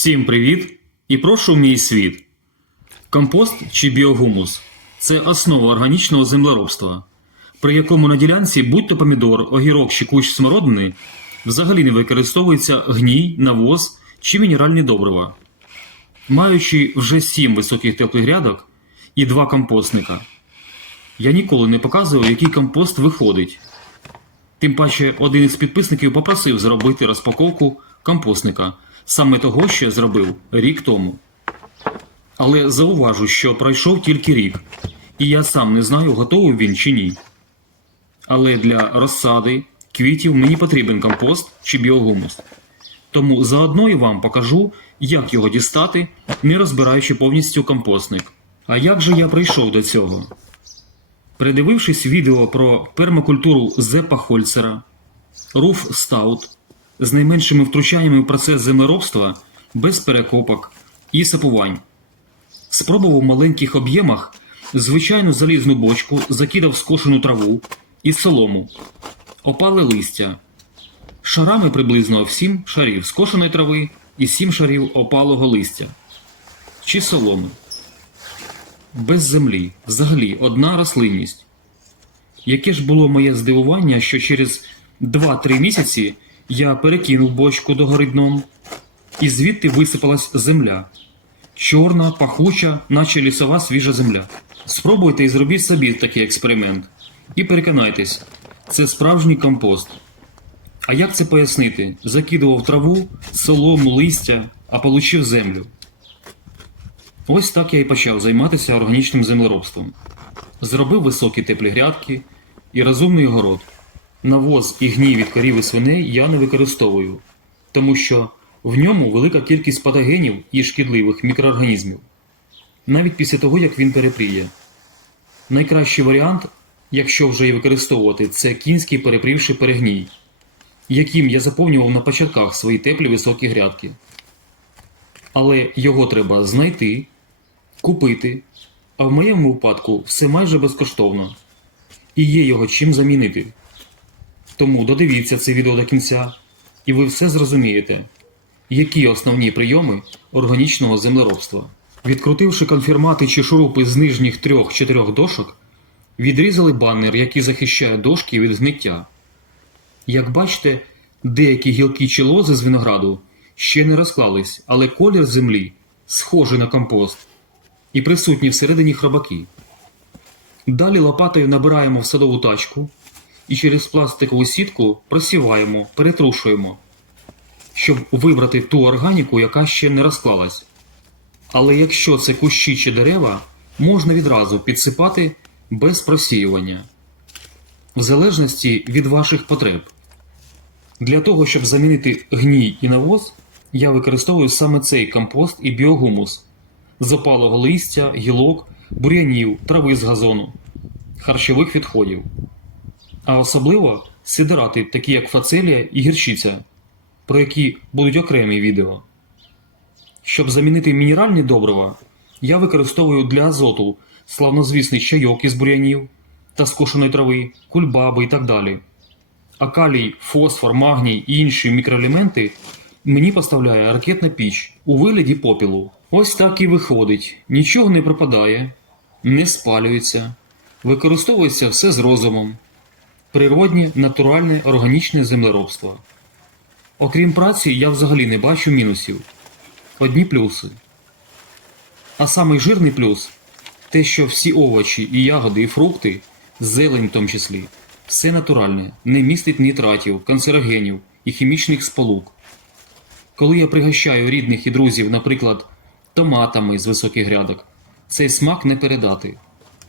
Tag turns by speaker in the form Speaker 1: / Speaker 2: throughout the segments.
Speaker 1: Всім привіт і прошу мій світ. Компост чи біогумус це основа органічного землеробства, при якому на ділянці будь-то помідор, огірок чи кущ смородини взагалі не використовується гній, навоз чи мінеральні добрива. Маючи вже сім високих теплих грядок і два компостника, я ніколи не показував, який компост виходить. Тим паче, один із підписників попросив зробити розпаковку компостника, саме того, що я зробив рік тому. Але зауважу, що пройшов тільки рік, і я сам не знаю, готовий він чи ні. Але для розсади, квітів мені потрібен компост чи біогумус. Тому заодно і вам покажу, як його дістати, не розбираючи повністю компостник. А як же я прийшов до цього? Передивившись відео про пермакультуру Зепа Хольцера, Руф Стаут з найменшими втручаннями в процес землеробства без перекопок і сапувань, спробував в маленьких об'ємах звичайну залізну бочку, закидав скошену траву і солому, опали листя, шарами приблизно в 7 шарів скошеної трави і 7 шарів опалого листя. Чи соломи. Без землі, взагалі одна рослинність. Яке ж було моє здивування, що через 2-3 місяці я перекинув бочку догори дном, і звідти висипалась земля. Чорна, пахуча, наче лісова свіжа земля. Спробуйте і зробіть собі такий експеримент. І переконайтесь, це справжній компост. А як це пояснити? Закидував траву, солому, листя, а получив землю. Ось так я і почав займатися органічним землеробством. Зробив високі теплі грядки і розумний город. Навоз і гній від корів і свиней я не використовую, тому що в ньому велика кількість патогенів і шкідливих мікроорганізмів, навіть після того, як він перепріє. Найкращий варіант, якщо вже і використовувати, це кінський перепрівший перегній, яким я заповнював на початках свої теплі високі грядки. Але його треба знайти, купити, а в моєму випадку все майже безкоштовно. І є його чим замінити. Тому додивіться це відео до кінця, і ви все зрозумієте, які основні прийоми органічного землеробства. Відкрутивши конфірмати чи шурупи з нижніх трьох-чотирьох дошок, відрізали банер, який захищає дошки від змиття. Як бачите, деякі гілки чи лози з винограду ще не розклались, але колір землі схожий на компост і присутні всередині храбаки. Далі лопатою набираємо в садову тачку і через пластикову сітку просіваємо, перетрушуємо, щоб вибрати ту органіку, яка ще не розклалась. Але якщо це кущі чи дерева, можна відразу підсипати без просіювання, в залежності від ваших потреб. Для того, щоб замінити гній і навоз, я використовую саме цей компост і біогумус з опалого листя, гілок, бур'янів, трави з газону, харчових відходів. А особливо сидирати, такі як фацелія і гірчиця, про які будуть окремі відео. Щоб замінити мінеральні добрива, я використовую для азоту славнозвісний чайок із бур'янів та скошеної трави, кульбаби і так далі. А калій, фосфор, магній і інші мікроелементи мені поставляє ракетна піч у вигляді попілу. Ось так і виходить. Нічого не пропадає, не спалюється, використовується все з розумом. Природнє, натуральне, органічне землеробство. Окрім праці, я взагалі не бачу мінусів. Одні плюси. А самий жирний плюс те, що всі овочі і ягоди, і фрукти, зелень в тому числі, все натуральне, не містить нітратів, канцерогенів і хімічних сполук. Коли я пригощаю рідних і друзів, наприклад, томатами з високих грядок, цей смак не передати.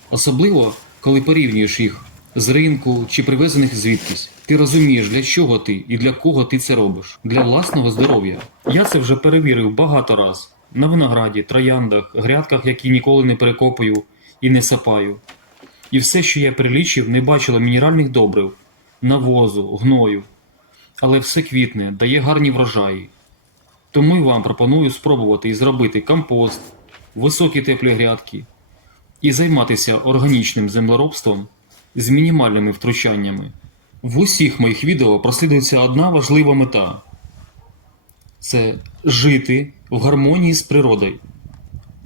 Speaker 1: Особливо, коли порівнюєш їх з ринку чи привезених звідкись. Ти розумієш, для чого ти і для кого ти це робиш. Для власного здоров'я. Я це вже перевірив багато раз. На винограді, трояндах, грядках, які ніколи не перекопую і не сапаю. І все, що я перелічив, не бачило мінеральних добрив, навозу, гною. Але все квітне, дає гарні врожаї. Тому й вам пропоную спробувати і зробити компост, високі теплі грядки і займатися органічним землеробством з мінімальними втручаннями. В усіх моїх відео прослідується одна важлива мета це жити в гармонії з природою,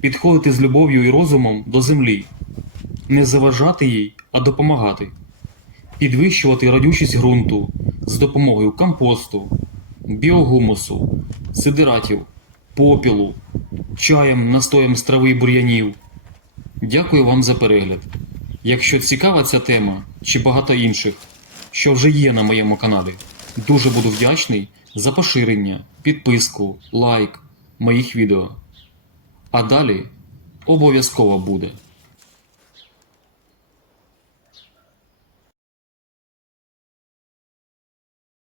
Speaker 1: підходити з любов'ю і розумом до землі, не заважати їй, а допомагати, підвищувати родючість ґрунту з допомогою компосту, біогумусу, сидиратів, попілу, чаєм, настоєм з трави і бур'янів. Дякую вам за перегляд. Якщо цікава ця тема чи багато інших, що вже є на моєму каналі, дуже буду вдячний за поширення, підписку, лайк моїх відео. А далі обов'язково буде.